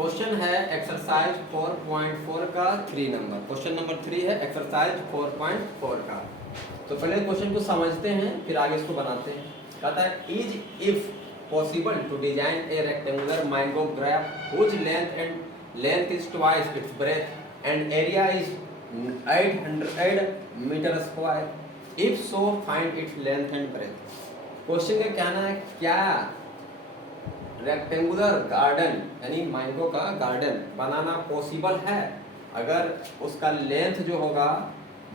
Question है exercise 4.4 का 3 number. Question number 3 है एक्सरसाइज 4.4 का। तो पहले क्वेश्चन को समझते हैं फिर आगे इसको बनाते हैं। कहता है is if possible to design a rectangular mango grove whose length is twice its breadth and area is 800 metre square. If so find its length and breadth. Question का कहना है क्या रेक्टेंगुलर गार्डन यानी मैंगो का गार्डन बनाना possible है अगर उसका लेंथ जो होगा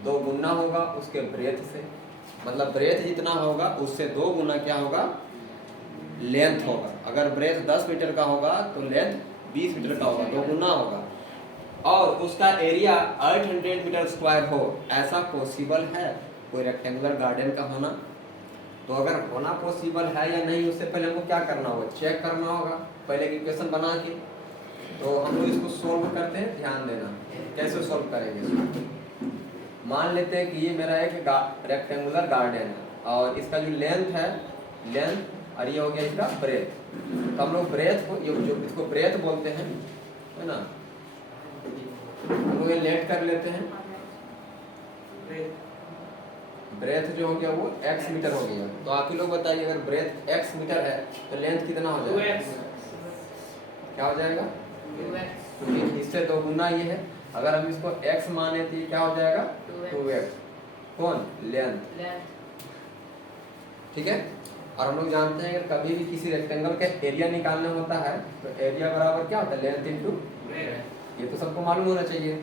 2 गुना होगा उसके ब्रेथ से। मतलब ब्रेथ जितना होगा उससे 2 गुना क्या होगा लेंथ होगा। अगर ब्रेथ 10 मीटर का होगा तो लेंथ 20 मीटर का होगा, 2 गुना होगा। और उसका एरिया 800 मीटर स्क्वायर हो, ऐसा पॉसिबल है कोई रेक्टेंगुलर गार्डन का होना। तो अगर होना पॉसिबल है या नहीं उससे पहले हमको क्या करना होगा, चेक करना होगा पहले की इक्वेशन बना के। तो हम लोग इसको सोल्व करते हैं, ध्यान देना कैसे सोल्व करेंगे इसको। मान लेते हैं कि ये मेरा एक रेक्टेंगुलर गार्डन है और इसका जो लेंथ है लेंथ और ये हो गया इसका ब्रेथ। तो हम लोग ब्रेथ को जो इसको ब्रेथ बोलते हैं है ना, हम लोग ये लेट कर लेते हैं। ब्रेथ जो हो गया वो x मीटर हो गया। तो आप ही लोग बताइए अगर ब्रेथ x मीटर है तो लेंथ कितना हो जाएगा, क्या हो जाएगा 2x। इससे 2 गुना ये है। अगर हम इसको x माने तो ये क्या हो जाएगा 2x। कौन लेंथ, ठीक है। और हम लोग जानते हैं अगर कभी भी किसी रेक्टेंगल का एरिया निकालना होता है तो एरिया बराबर क्या होता है लेंथ इनटू। ये तो सबको मालूम होना चाहिए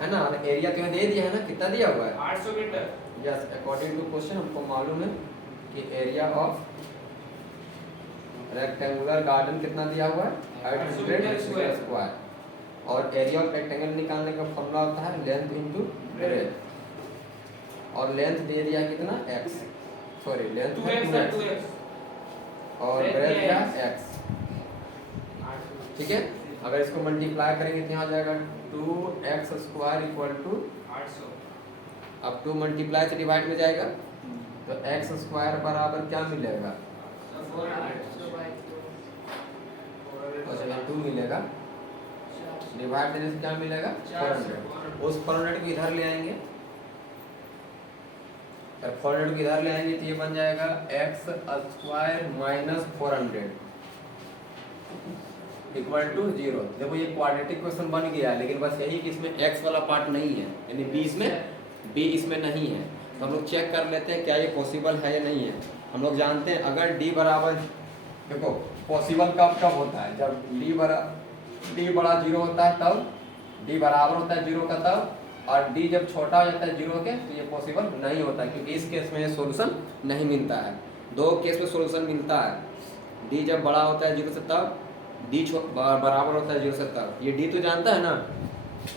है ना। एरिया तुम्हें दे दिया है ना, कितना दिया हुआ है 800 metre. Yes, according to question हमको मालूम है कि एरिया ऑफ रेक्टेंगुलर गार्डन कितना दिया हुआ है 800 मीटर स्क्वायर। और एरिया ऑफ रेक्टेंगल निकालने का फॉर्मूला होता है लेंथ इनटू ब्रेथ। और लेंथ दे दिया कितना x, सॉरी लेंथ 2x और ब्रेथ क्या x, ठीक है। अगर इसको मल्टीप्लाई करेंगे तो यहाँ आ जाएगा 2x स्क्वायर इक्वल टू 800। अब 2 मल्टीप्लाई से डिवाइड में जाएगा तो x स्क्वायर बराबर क्या मिलेगा, अच्छा 2 मिलेगा, डिवाइड देने से क्या मिलेगा 400। उस 400 को इधर ले आएंगे, अगर 400 को इधर ले आएंगे तो ये बन जाएगा x square minus 400 equal to 0। देखो ये क्वाड्रेटिक क्वेश्चन बन गया, लेकिन बस यही कि इसमें x वाला पार्ट नहीं है, यानी b इसमें नहीं है। तो हम लोग चेक कर लेते हैं क्या ये पॉसिबल है या नहीं है। हम लोग जानते हैं अगर d बराबर, देखो पॉसिबल कब होता है जब d बड़ा 0 होता है तब, d बराबर होता है 0 का तब, और d जब छोटा हो जाता है 0 के तो ये पॉसिबल नहीं होता है, क्योंकि इस केस में सोल्यूशन नहीं मिलता है। 2 केस में सोल्यूशन मिलता है, d जब बड़ा होता है 0 से तब, d बराबर होता है 0 से तब। ये d तो जानता है ना,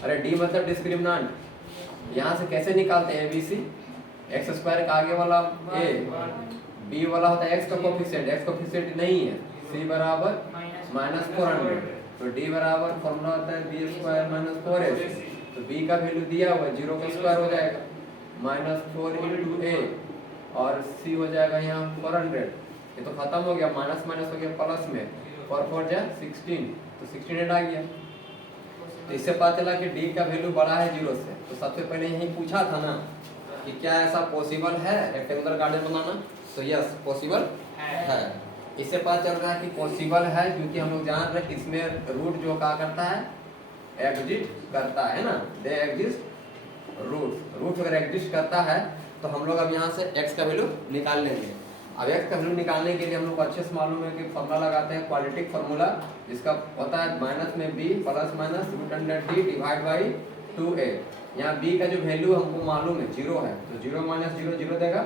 अरे d मतलब डिस्क्रिमिनेंट। यहाँ से कैसे निकालते हैं ABC, x स्क्वायर का आगे वाला a, b वाला होता है x का कोफिशिएंट नहीं है, c बराबर माइनस 400। तो d बराबर फॉर्मूला होता है b स्क्वायर माइनस 4ac। तो b का वैल्यू दिया हुआ है 0 का स्क्वायर हो जाएगा माइनस 4 इंटू a और c हो जाएगा यहाँ 400। ये तो खत्म हो गया, माइनस माइनस हो गया प्लस में, 4 4 जा 16, तो 1600 आ गया। तो इससे पता चला कि d का वैल्यू बड़ा है 0 से। तो सबसे पहले यही पूछा था ना कि क्या ऐसा पॉसिबल है रेक्टेंगुलर गार्डन बनाना, तो यस पॉसिबल है। इससे पता चल रहा है कि पॉसिबल है क्योंकि हम लोग जान रहे हैं इसमें रूट जो क्या करता है एग्जिस्ट करता है ना, दे एग्जिस्ट रूट अगर एग्जिस्ट करता है तो हम लोग अब यहाँ से x का वैल्यू निकाल लेंगे। अब x का वैल्यू निकालने के लिए हम लोग अच्छे से मालूम है कि फॉर्मूला लगाते हैं क्वाड्रेटिक फार्मूला, जिसका होता है माइनस में b plus minus √d divide by 2a। यहाँ b का जो वैल्यू हमको मालूम है 0 है, तो 0 माइनस 0 0 देगा,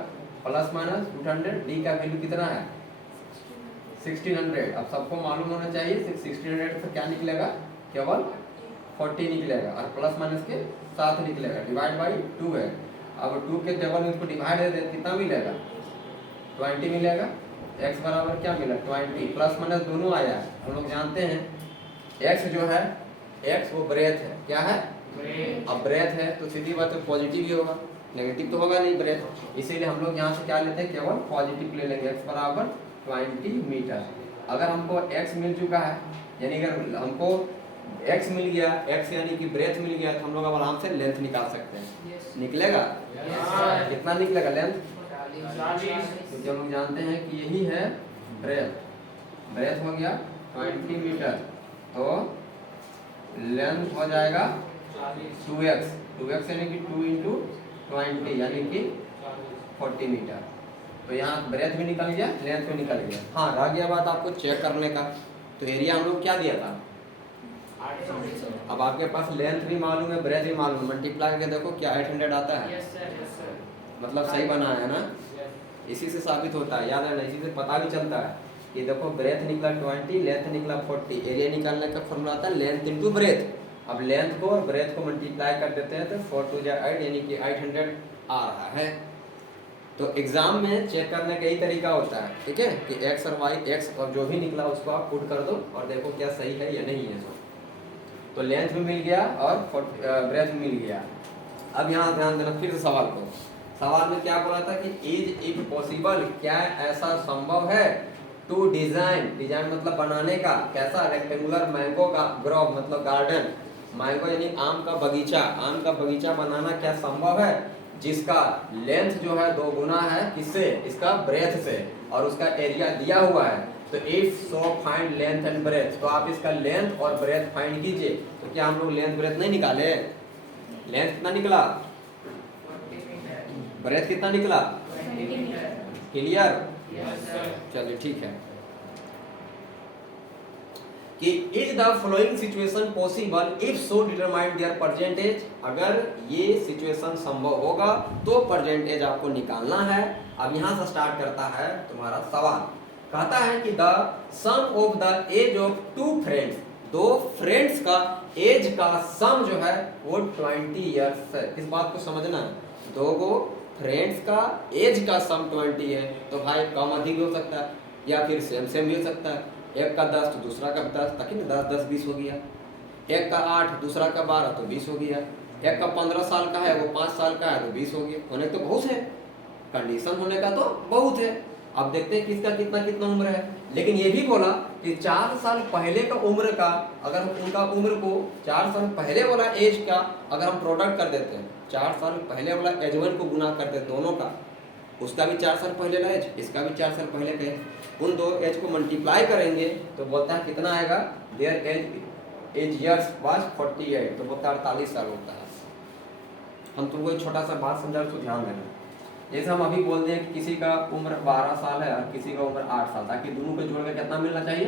प्लस माइनस √d का वैल्यू कितना है 1600। अब सबको मालूम होना चाहिए 1600 से क्या निकलेगा, केवल 40 निकलेगा और प्लस माइनस के साथ निकलेगा, डिवाइड बाई 2 है। अब 2 के डबल में इसको डिवाइड दे दें कितना मिलेगा 20 मिलेगा। x बराबर क्या मिला 20, प्लस माइनस दोनों आया है। हम लोग जानते हैं x जो है x वो ब्रेथ है, क्या है अब ब्रेथ है तो सीधी बात है पॉजिटिव ही होगा, नेगेटिव तो होगा नहीं ब्रेथ। इसीलिए हम लोग यहाँ से क्या लेते हैं केवल पॉजिटिव ले लेंगे, x बराबर 20 मीटर। अगर हमको x मिल चुका है, यानी अगर हमको x मिल गया, x यानी कि ब्रेथ मिल गया, तो हम लोग अब आराम से लेंथ निकाल सकते हैं। निकलेगा? कितना निकलेगा लेंथ? क्योंकि हम लोग जानते हैं कि यही है ब्रेथ। ब्रेथ हो गया 20 मीटर, तो लेंथ हो जाएगा 2x। 2x यानी कि 2 इंटू 20 यानी कि 40 मीटर। तो यहाँ ब्रेथ भी निकल गया, लेंथ भी निकल गया। हाँ, रह गया बात आपको चेक करने का। तो एरिया हम लोग क्या दिया था? अब आपके पास लेंथ भी मालूम है, ब्रेथ भी मालूम है, मल्टीप्लाई करके देखो क्या 800 आता है। मतलब सही बना है ना? इसी से साबित होता है, याद है ना? इसी से पता भी चलता है कि देखो ब्रेथ निकला 20, लेंथ निकला 40। एरिया निकालने का फॉर्मूला आता है लेंथ इंटू ब्रेथ। अब लेंथ को और ब्रेथ को मल्टीप्लाई कर देते हैं तो 4 2 जा 8 यानी कि 800 आ रहा है। तो एग्जाम में चेक करने का यही तरीका होता है, ठीक है, कि x और y, x और जो भी निकला उसको आप पुट कर दो और देखो क्या सही है या नहीं है। तो लेंथ भी मिल गया और ब्रेथ भी मिल गया। अब यहाँ ध्यान देना फिर से सवाल को। सवाल में क्या बोला था कि इज इफ पॉसिबल, क्या ऐसा संभव है, टू डिजाइन, डिजाइन मतलब बनाने का, कैसा, रेक्टेंगुलर मैंगो का ग्रोव मतलब गार्डन, मैंगो यानी आम का बगीचा, आम का बगीचा बनाना क्या संभव है जिसका लेंथ जो है 2 गुना है किससे? इसका ब्रेथ से, और उसका एरिया दिया हुआ है। तो if so find length and breadth, तो आप इसका लेंथ और ब्रेथ फाइंड कीजिए। तो क्या हम लोग लेंथ ब्रेथ नहीं निकाले? लेंथ कितना निकला? ब्रेथ कितना निकला? क्लियर? चलिए ठीक है। कि is the following situation possible if so determined their present age, अगर ये सिचुएशन संभव होगा तो प्रेजेंट एज आपको निकालना है। अब यहां से स्टार्ट करता है तुम्हारा सवाल। कहता है कि the sum of the age of 2 friends, 2 friends का एज का सम जो है वो 20 इयर्स है। इस बात को समझना है, 2 फ्रेंड्स का एज का सम 20 है, तो भाई कम अधिक भी हो सकता है या फिर सेम सेम भी हो सकता है। एक का 10 तो दूसरा का 10, ताकि 10 10 20 हो गया। एक का 8 दूसरा का 12 तो 20 हो गया। एक का 15 साल का है वो 5 साल का है तो 20 हो गया। होने तो बहुत है, कंडीशन होने का तो बहुत है। अब देखते हैं किसका कितना कितना उम्र है। लेकिन ये भी बोला कि 4 साल पहले का उम्र का, अगर हम उनका उम्र को 4 साल पहले वाला एज का अगर हम प्रोडक्ट कर देते हैं, 4 साल पहले वाला एज 1 को गुना कर देते दोनों का, उसका भी 4 साल पहले का एज, इसका भी 4 साल पहले का एज, उन 2 एज को मल्टीप्लाई करेंगे तो बोलता है कितना आएगा? देयर एज ईयर्स वाज 48, तो बोलता है 48 साल होता है। हम तुमको एक छोटा सा बात समझा तो ध्यान देना। जैसे हम अभी बोलते हैं कि किसी का उम्र 12 साल है और किसी का उम्र 8 साल, ताकि दोनों को जोड़ के कितना मिलना चाहिए?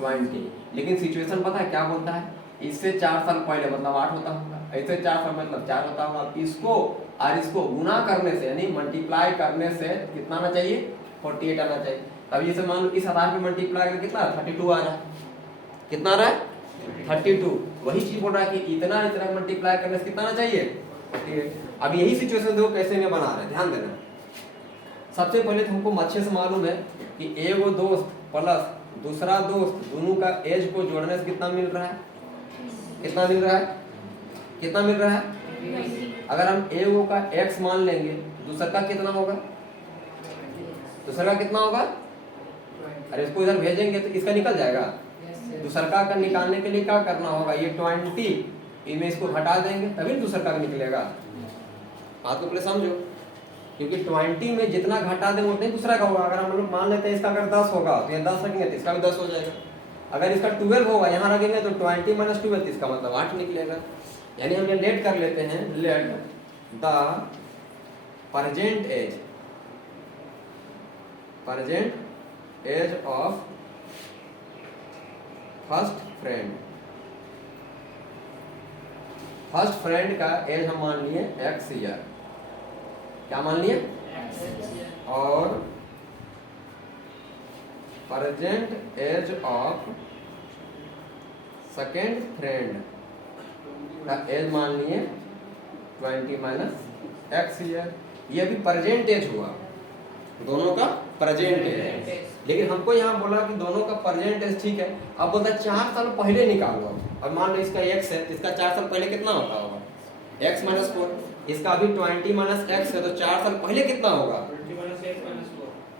20। लेकिन सिचुएशन पता है क्या बोलता है? इससे 4 साल पहले मतलब 8 होता होगा, ऐसे 4 साल मतलब 4 होता होगा। इसको और इसको गुना करने से यानी मल्टीप्लाई करने से कितना आना चाहिए? 48 आना चाहिए। अब ये मान लो इस आधार पे मल्टीप्लाई करके कितना 32 आ रहा है। कितना आ रहा है? 32। वही चीज बोल रहा है कि इतना इतना मल्टीप्लाई करने से कितना आना चाहिए? 48। अब यही सिचुएशन देखो कैसे में बना रहे हैं, ध्यान देना। सबसे पहले तो हमको अच्छे से मालूम है कि एगो दोस्त प्लस दूसरा दोस्त दोनों का एज को जोड़ने से कितना मिल रहा है? कितना मिल रहा है? कितना मिल रहा है? अगर हम एगो का x मान लेंगे, दूसरा का कितना होगा? दूसरा का कितना होगा? अरे इसको इधर भेजेंगे तो इसका निकल जाएगा। दूसरा का निकालने के लिए क्या करना होगा? ये 20 इनमें इसको हटा देंगे तभी दूसरा का निकलेगा। बात को पहले समझो, क्योंकि 20 में जितना घटा देंगे उतना ही दूसरा का होगा। अगर हम लोग मान लेते हैं इसका अगर 10 होगा तो ये 10 रखेंगे तो इसका भी 10 हो जाएगा। अगर इसका 12 होगा यहाँ रखेंगे तो 20 - 12 इसका मतलब 8 निकलेगा। यानी हम ये लेट कर लेते हैं, let the present age of first friend का एज हम मान लिए x ईयर। क्या मान लिए? और present age of second friend का एज मान लिए 20 - x ईयर। ये भी प्रेजेंट एज हुआ, दोनों का प्रेजेंट एज। लेकिन हमको यहाँ बोला कि दोनों का प्रेजेंट एज ठीक है। अब बोलता है 4 साल पहले निकालो। अब मान लो इसका x है तो इसका 4 साल पहले कितना होता होगा? x - 4। इसका अभी 20 - x है तो 4 साल पहले कितना होगा?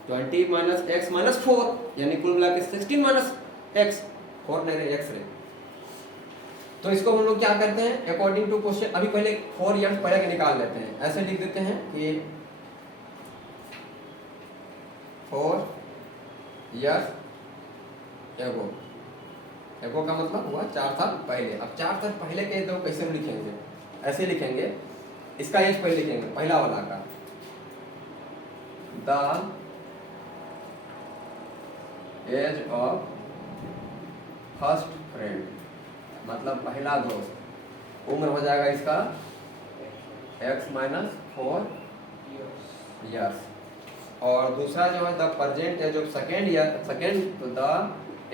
20 माइनस एक्स माइनस 4 यानी कुल मिला के 16 माइनस एक्स, 4 नहीं एक्स रे। तो इसको हम लोग क्या करते हैं अकॉर्डिंग टू क्वेश्चन, अभी पहले 4 ईयर्स पहले के निकाल लेते हैं। ऐसे लिख देते हैं कि 4 ईयर्स एगो, एगो का मतलब हुआ 4 साल पहले। अब 4 साल पहले के दो कैसे लिखेंगे, ऐसे लिखेंगे, इसका एज पहले लिखेंगे पहला वाला का, the age of first friend मतलब पहला दोस्त, उम्र हो जाएगा इसका x माइनस 4 ईयर्स। और दूसरा जो है the present age of second year, second तो the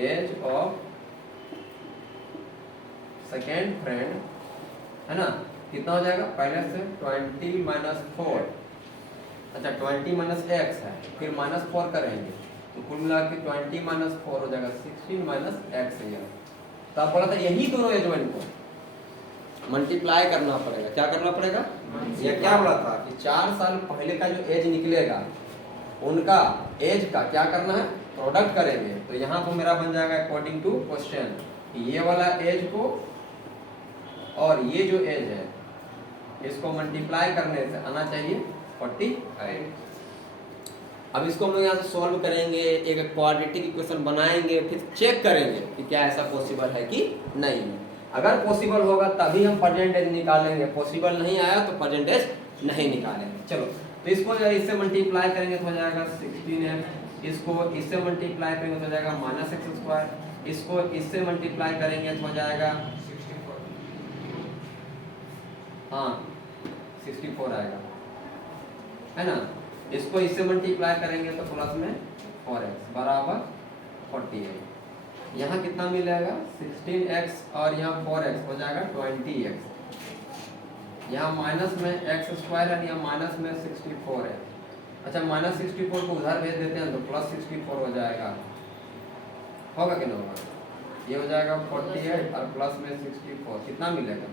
age of second friend है ना, कितना हो जाएगा पहले से 20 माइनस 4, अच्छा 20 माइनस एक्स है, फिर माइनस 4 करेंगे तो कुल मिला के 20 माइनस 4 हो जाएगा 16 माइनस एक्स ईयर। तो आप बोला था यही दोनों एजमेंट को मल्टीप्लाई करना पड़ेगा, क्या करना पड़ेगा, ये क्या बोला था कि 4 साल पहले का जो एज निकलेगा उनका एज का क्या करना है, प्रोडक्ट करेंगे। तो यहाँ पर मेरा बन जाएगा अकॉर्डिंग टू क्वेश्चन, ये वाला एज को और ये जो एज है इसको मल्टीप्लाई करने से आना चाहिए 48। अब इसको हम लोग यहाँ से सॉल्व करेंगे, एक क्वाड्रेटिक इक्वेशन बनाएंगे, फिर चेक करेंगे कि क्या ऐसा पॉसिबल है कि नहीं। अगर पॉसिबल होगा तभी हम परसेंटेज निकालेंगे, पॉसिबल नहीं आया तो परसेंटेज नहीं निकालेंगे। चलो तो इसको इससे मल्टीप्लाई करेंगे तो हो जाएगा 16x, इसको इससे मल्टीप्लाई करेंगे तो हो जाएगा माइनस एक्स स्क्वायर, इसको इससे मल्टीप्लाई करेंगे तो हो जाएगा 64, हाँ 64 आएगा है ना। इसको इससे मल्टीप्लाई करेंगे तो प्लस में 4x बराबर 48। यहाँ कितना मिलेगा 16x और यहाँ 4x हो जाएगा 20x, यहाँ माइनस में x स्क्वायर है, यहाँ माइनस में 64 है। अच्छा माइनस 64 को उधर भेज देते हैं तो प्लस 64 हो जाएगा, होगा कि नहीं होगा, ये हो जाएगा 48 और प्लस में 64 कितना मिलेगा,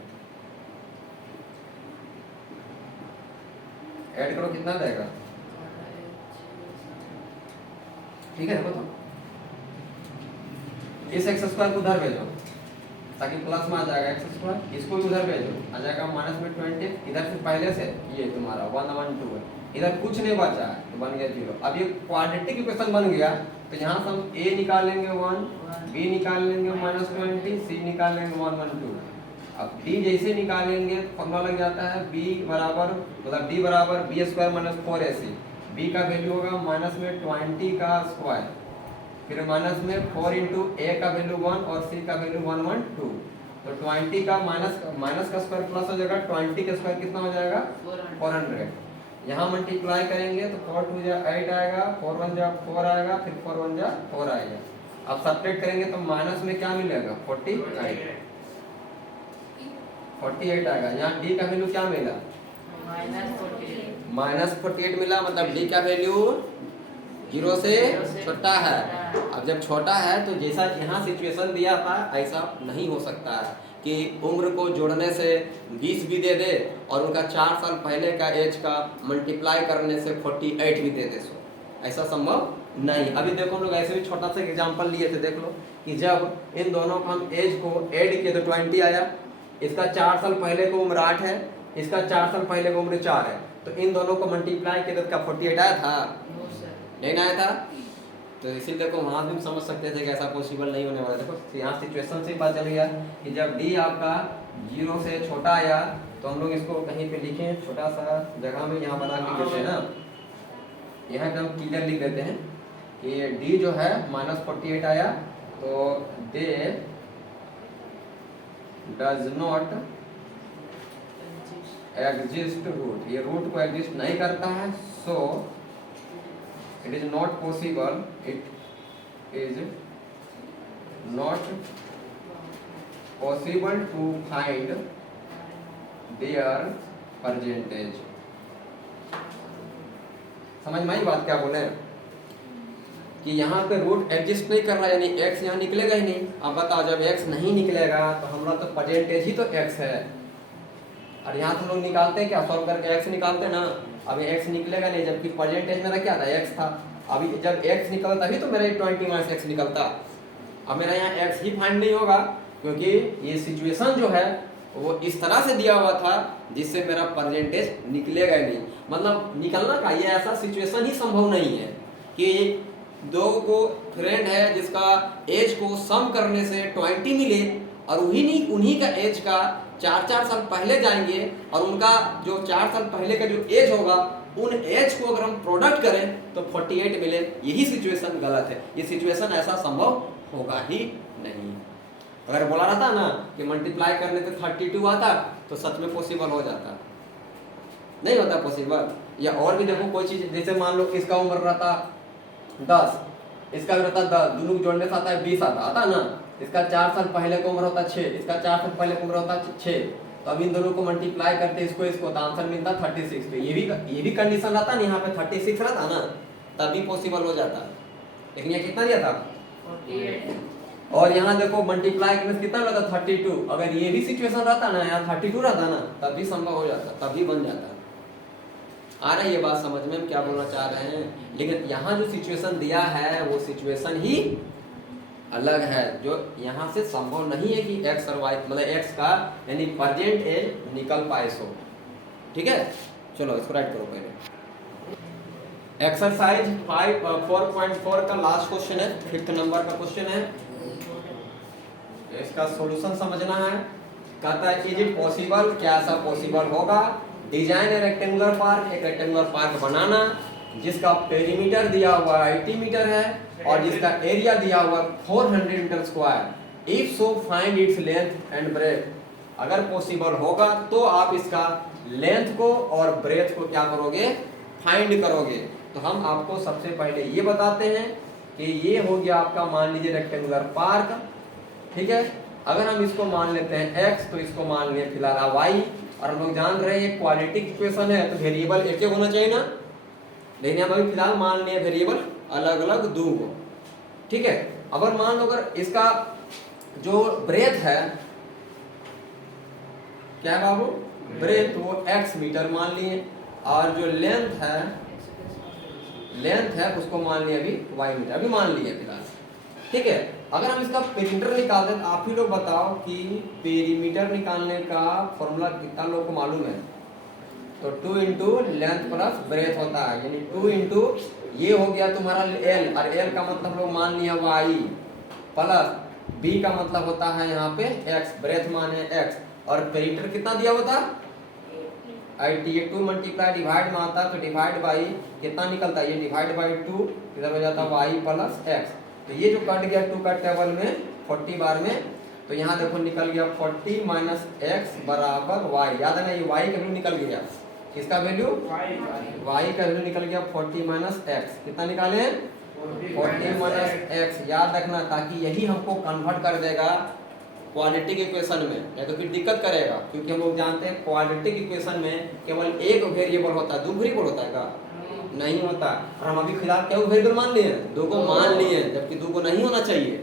ऐड करो कितना देगा, ठीक है बताओ। इस एक्स स्क्वायर को उधर भेजो ताकि प्लस में आ जाएगा एक्स स्क्वायर, इसको भी उधर भेजो आ जाएगा माइनस में 20, इधर से पहले से ये तुम्हारा 1 1 2 है, इधर कुछ नहीं बचा है तो बन गया 0। अब ये क्वाड्रेटिक इक्वेशन बन गया तो यहाँ से हम a निकाल लेंगे 1, b निकाल लेंगे -20, c निकाल लेंगे 1 1 2। अब d जैसे निकालेंगे फॉर्मूला लग जाता है b बराबर मतलब d बराबर b square minus 4ac, b का वैल्यू होगा माइनस में 20 का स्क्वायर, फिर माइनस में 4 इंटू ए का वैल्यू 1 और सी का वैल्यू 1 1 2, तो 20 का माइनस का स्क्वायर प्लस हो जाएगा, 20 का स्क्वायर कितना हो जाएगा 400। यहाँ मल्टीप्लाई करेंगे तो 4 2 जा 8 आएगा, 4 1 जा 4 आएगा, फिर 4 1 जा 4 आएगा। अब सब्ट्रैक्ट करेंगे तो माइनस में क्या मिलेगा 48 आएगा। यहाँ डी का वैल्यू क्या मिला -48 मिला, मतलब डी का वैल्यू 0 से छोटा है। अब जब छोटा है तो जैसा यहाँ सिचुएशन दिया था ऐसा नहीं हो सकता है कि उम्र को जोड़ने से 20 भी दे दे और उनका 4 साल पहले का एज का मल्टीप्लाई करने से 48 भी दे दे, सो ऐसा संभव नहीं। अभी देखो हम लोग ऐसे भी छोटा सा एग्जांपल लिए थे, देख लो कि जब इन दोनों का हम एज को ऐड किए तो 20 आया, इसका 4 साल पहले को उम्र 8 है, इसका 4 साल पहले को उम्र 4 है, तो इन दोनों को मल्टीप्लाई किए तो क्या 48 आया था, नहीं आया था। तो इसीलिए देखो वहाँ भी हम समझ सकते थे कि ऐसा पॉसिबल नहीं होने वाला। देखो यहाँ सिचुएशन से पता चल गया कि जब डी आपका 0 से छोटा आया तो हम लोग इसको कहीं पे लिखें, छोटा सा जगह में यहाँ बना के देते हैं ना, यहाँ पे हम क्लियर लिख देते हैं कि डी जो है -48 आया तो they does not exist root, ये रूट को एग्जिस्ट नहीं करता है, सो it is not possible, it is not possible to find their percentage। समझ में आई बात क्या बोले कि यहाँ पे रूट एग्जिस्ट नहीं कर रहा है, यानी x यहाँ निकलेगा ही नहीं। अब बताओ जब x नहीं निकलेगा तो हमारा तो परसेंटेज ही तो x है, और यहाँ से लोग निकालते हैं क्या, सॉल्व करके x निकालते हैं ना। अब x निकलेगा नहीं, जबकि परसेंटेज मेरा क्या था x था, अभी जब x निकलता तभी तो मेरा ये 20 माइनस एक्स निकलता। अब मेरा यहाँ x ही फाइंड नहीं होगा क्योंकि ये सिचुएशन जो है वो इस तरह से दिया हुआ था जिससे मेरा परसेंटेज निकलेगा ही नहीं। मतलब निकलना का ये ऐसा सिचुएशन ही संभव नहीं है कि दो को फ्रेंड है जिसका एज को सम करने से 20 मिले और उन्हीं का एज का 4 साल पहले जाएंगे और उनका जो 4 साल पहले का जो एज होगा उन एज को अगर हम प्रोडक्ट करें तो 48 मिले। यही सिचुएशन गलत है। ये सिचुएशन ऐसा संभव होगा ही नहीं। अगर बोला रहता ना कि मल्टीप्लाई करने से 32 आता तो सच में पॉसिबल हो जाता, नहीं होता पॉसिबल। या और भी देखो कोई चीज, जैसे मान लो इसका उम्र रहता 10, इसका भी रहता 10, दोनों जोड़ने से आता है 20 आता ना। इसका 4 साल पहले का उम्र होता 6, इसका 4 साल पहले का उम्र होता 6, तो अब इन दोनों को मल्टीप्लाई करते इसको तो आंसर मिलता 36। तो ये भी कंडीशन रहता ना, यहाँ पे 36 रहता ना तभी पॉसिबल हो जाता। लेकिन ये कितना दिया था 48। और यहाँ देखो मल्टीप्लाई करने से कितना रहता 32। अगर ये भी सिचुएशन रहता ना, यहाँ 32 रहता ना तब भी संभव हो जाता, तब भी बन जाता। आ रहा है ये बात समझ में हम क्या बोलना चाह रहे हैं। लेकिन यहाँ जो सिचुएशन दिया है वो सिचुएशन ही अलग है, जो यहाँ से संभव नहीं है कि x और y मतलब x का यानी प्रेजेंट एज निकल पाए सो। ठीक है, चलो इसको राइट करो पहले। एक्सरसाइज 4.4 का लास्ट क्वेश्चन है, 5th नंबर का क्वेश्चन है। इसका सॉल्यूशन समझना है। कहता है इज इट पॉसिबल, क्या ऐसा पॉसिबल होगा, डिजाइन ए रेक्टेंगुलर पार्क, एक रेक्टेंगुलर पार्क बनाना जिसका पेरीमीटर दिया हुआ 80 मीटर है और जिसका एरिया दिया हुआ 400 metre square. If so find its length and breadth. अगर पॉसिबल होगा तो आप इसका लेंथ को और ब्रेथ को क्या करोगे, फाइंड करोगे। तो हम आपको सबसे पहले ये बताते हैं कि ये हो गया आपका मान लीजिए रेक्टेंगुलर पार्क। ठीक है, अगर हम इसको मान लेते हैं x तो इसको मान लिए फिलहाल y, और हम लोग जान रहे हैं क्वाड्रेटिक इक्वेशन है तो वेरिएबल एक ही होना चाहिए ना, लेकिन हम अभी फिलहाल मान लिए वेरिएबल अलग अलग दो को। ठीक है, अगर मान लो अगर इसका जो ब्रेथ है क्या है बाबू, ब्रेथ वो x मीटर मान लिए और जो लेंथ है उसको मान लिए अभी y मीटर, अभी मान लिए फिलहाल। ठीक है, अगर हम इसका पेरीमीटर निकाल दें, आप ही लोग बताओ कि पेरीमीटर निकालने का फॉर्मूला कितना लोगों को मालूम है। तो 2 इंटू लेंथ प्लस ब्रेथ होता है, यानी 2 इंटू ये हो गया तुम्हारा l, और l का मतलब लोग मान लिया y, प्लस b का मतलब होता है यहाँ पे x, ब्रेथ माने x, और पेरीमीटर कितना दिया होता 80। ये 2 मल्टीप्लाई डिवाइड में आता तो डिवाइड बाई कितना निकलता है, ये डिवाइड बाई 2 इधर हो जाता y प्लस x। तो ये जो कट गया 2 का टेबल में 40 बार में, तो यहाँ देखो निकल गया 40 माइनस एक्स बराबर y। याद है ना, ये y का वैल्यू निकल गया, किसका वैल्यू y का वैल्यू निकल गया 40 माइनस एक्स। कितना निकाले 40 माइनस एक्स। याद रखना, ताकि यही हमको कन्वर्ट कर देगा क्वाड्रेटिक इक्वेशन में, या तो फिर दिक्कत करेगा, क्योंकि हम लोग जानते हैं क्वाड्रेटिक इक्वेशन में केवल एक वेरिएबल होता है, 2 वेरिएबल होता है का नहीं होता। और हम अभी फिलहाल क्या वेरिएबल मान लिए हैं, 2 को मान लिए, जबकि 2 को नहीं होना चाहिए।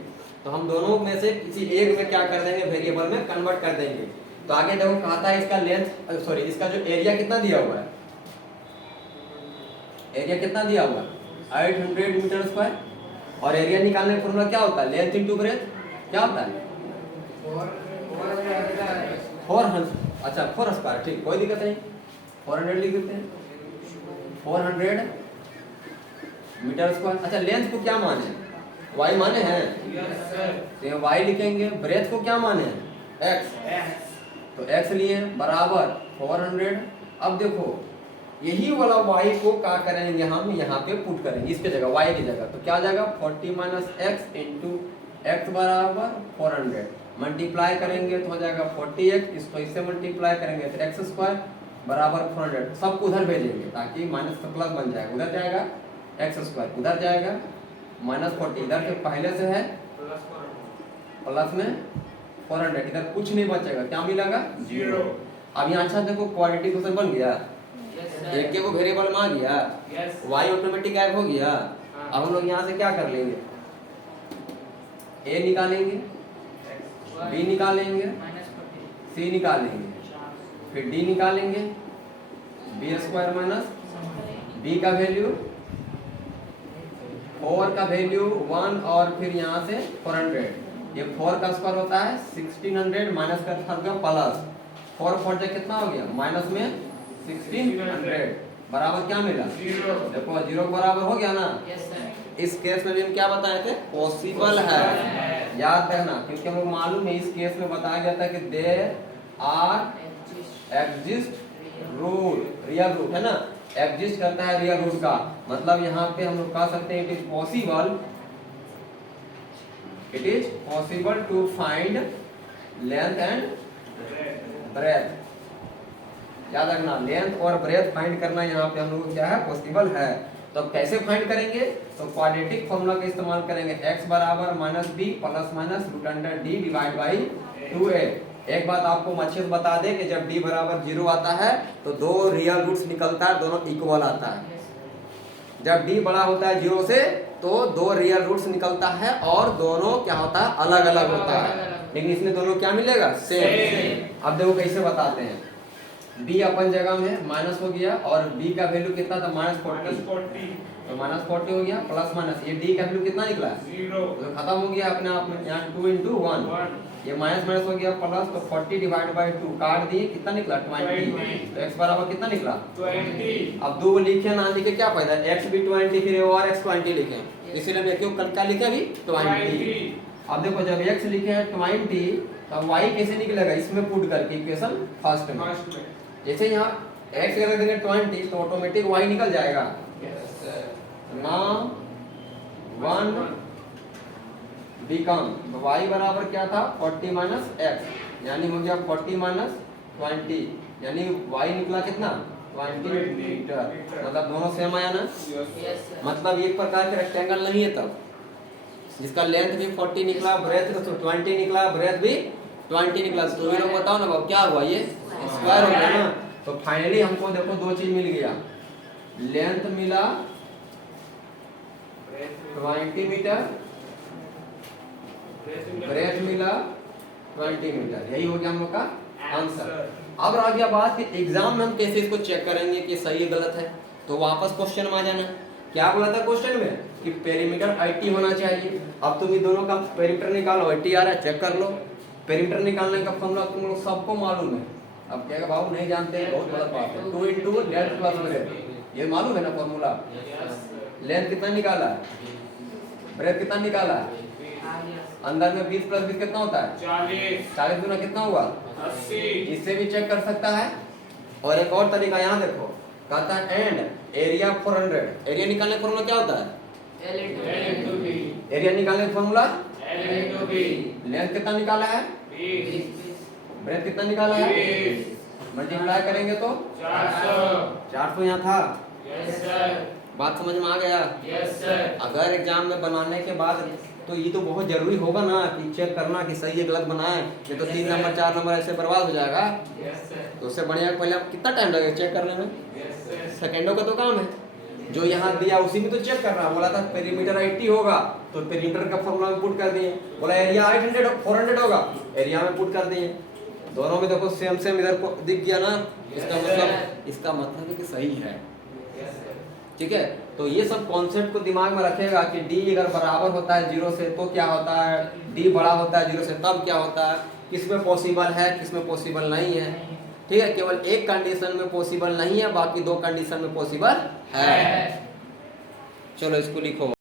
तो हम दोनों में से किसी एक में क्या कर देंगे, वेरिएबल में कन्वर्ट कर देंगे। तो आगे देखो कहता है इसका लेंथ सॉरी इसका जो एरिया कितना दिया हुआ है, एरिया कितना दिया हुआ है 800 मीटर स्क्वायर, और एरिया निकालने का फॉर्मूला क्या होता है, लेंथ इनटू ब्रेथ क्या होता है 400। अच्छा 4 स्क्वायर, ठीक कोई दिक्कत नहीं, 400 लिख देते हैं, 400 मीटर स्क्वायर। अच्छा लेंथ को क्या माने, y माने हैं, तो y लिखेंगे। ब्रेथ को क्या माने x, तो x लिए बराबर 400। अब देखो यही वाला y को क्या करेंगे, हम यहाँ पे पुट करेंगे इसके जगह y की जगह, तो क्या आ जाएगा 40 माइनस एक्स इंटू एक्स बराबर 400। मल्टीप्लाई करेंगे तो हो जाएगा 40x, इसको इससे मल्टीप्लाई करेंगे तो एक्स स्क्वायर बराबर 400। सबको उधर भेजेंगे ताकि माइनस का प्लस बन जाएगा, उधर जाएगा एक्स स्क्वायर, उधर जाएगा माइनस 40, इधर के पहले से है प्लस में 400, इधर कुछ नहीं बचेगा, क्या मिलेगा 0। अब यहाँ अच्छा देखो क्वाड्रेटिक इक्वेशन बन गया, एक के वो वेरिएबल में आ गया, y ऑटोमेटिक ऐड हो गया। अब हम लोग यहाँ से क्या कर लेंगे, a निकालेंगे, b निकालेंगे, c निकालेंगे, फिर d निकालेंगे, b स्क्वायर माइनस b का वैल्यू 4 का वैल्यू 1 और फिर यहाँ से 400, ये 4 का स्क्वायर होता है 1600 माइनस का था प्लस 4 4 जा कितना हो गया माइनस में 1600 बराबर क्या मिला 0। देखो 0 बराबर हो गया ना। इस केस में भी हम क्या बताए थे पॉसिबल है, याद रखना, क्योंकि हमको मालूम है इस केस में बताया गया था कि there are exist root, real root है ना, एग्जिस्ट करता है रियल रूट का, मतलब यहाँ पे हम लोग कह सकते हैं it is possible to find length and breadth. याद रखना लेंथ और ब्रेथ फाइंड करना यहाँ पे हम लोग क्या है पॉसिबल है। तो अब कैसे फाइंड करेंगे, तो क्वाड्रेटिक फॉर्मूला का इस्तेमाल करेंगे, x बराबर minus b plus minus root under D divide by 2a। एक बात आपको अच्छे से बता दे कि जब d बराबर 0 आता है तो दो रियल रूट्स निकलता है, दोनों इक्वल आता है। जब d बड़ा होता है 0 से तो दो रियल रूट्स निकलता है और दोनों क्या होता है अलग अलग होता है, लेकिन इसमें दोनों क्या मिलेगा सेम। अब देखो कैसे बताते हैं, b अपन जगह में माइनस हो गया और b का वैल्यू कितना था -40, तो -40 हो गया प्लस माइनस ये d का वैल्यू कितना निकला 0, तो खत्म हो गया अपने आप में, यहाँ 2 × 1 ये माइनस माइनस हो गया प्लस, तो 40 डिवाइड बाई 2 काट दिए कितना निकला 20, तो x बराबर कितना निकला 20। अब दो लिखे ना लिखे क्या फायदा, x भी 20 फिर और x 20 लिखे, इसीलिए मैं क्यों क्या लिखा भी 20। अब देखो जब x लिखे हैं 20 तब y कैसे निकलेगा, इसमें पुट करके इक्वेशन फर्स्ट में, जैसे यहाँ x अगर देंगे 20 तो ऑटोमेटिक y निकल जाएगा। नाउ 1 बिकम y बराबर क्या था 40 माइनस x, यानी हो गया 40 माइनस 20, यानी y निकला कितना 20 मीटर, मतलब दोनों सेम आया ना। मतलब एक प्रकार का रेक्टेंगल नहीं है तब, जिसका लेंथ भी 40 निकला, ब्रेथ तो 20 निकला, ब्रेथ भी 20 निकला, तो ये लोग बताओ ना क्या हुआ, ये स्क्वायर हो गया ना। तो फाइनली हमको देखो दो चीज मिल गया, लेंथ मिला 20 मीटर, ब्रेथ मिला 20 मीटर, यही हो गया हम लोग का आंसर। अब आ गया बात कि एग्जाम में हम कैसे इसको चेक करेंगे कि सही है गलत है, तो वापस क्वेश्चन में आ जाना। क्या बोला था क्वेश्चन में कि पेरीमीटर 80 होना चाहिए। अब तुम ये दोनों का पेरीमीटर निकालो, 80 आ रहा है चेक कर लो। पेरीमीटर निकालने का फॉर्मूला तुम लोग सबको मालूम है, अब क्या बाबू नहीं जानते हैं बहुत गलत बात है, 2 × लेंथ प्लस ब्रेथ, ये मालूम है ना फॉर्मूला। लेंथ कितना निकाला है, ब्रेथ कितना निकाला है, अंदर में 20 + 20 कितना होता है 40 गुना कितना हुआ 80, इससे भी चेक कर सकता है। और एक और तरीका यहाँ देखो, कहता है एंड एरिया 400, एरिया निकालने का फॉर्मूला क्या होता है एरिया निकालने का फॉर्मूला लेंथ कितना निकाला है 20, ब्रेथ कितना निकाला है, मल्टीप्लाई करेंगे तो 400 यहाँ था। बात समझ में आ गया। अगर एग्जाम में बनाने के बाद तो ये तो बहुत जरूरी होगा ना कि चेक करना कि सही है गलत बनाए, नहीं तो 3 नंबर 4 नंबर ऐसे बर्बाद हो जाएगा। तो उससे बढ़िया पहले आप कितना टाइम लगेगा चेक करने में, सेकंडों का तो काम है। जो यहाँ दिया उसी में तो चेक करना, बोला था पेरीमीटर 80 होगा तो पेरीमीटर का फॉर्मूला में पुट कर दिए, बोला एरिया 400 होगा एरिया में पुट कर दिए, दोनों में देखो सेम सेम इधर को दिख गया ना, इसका मतलब है कि सही है। ठीक है, तो ये सब कॉन्सेप्ट को दिमाग में रखेगा कि d अगर बराबर होता है 0 से तो क्या होता है, d बड़ा होता है 0 से तब क्या होता है, किसमें पॉसिबल है किसमें पॉसिबल नहीं है। ठीक है, केवल एक कंडीशन में पॉसिबल नहीं है, बाकी 2 कंडीशन में पॉसिबल है। चलो इसको लिखो।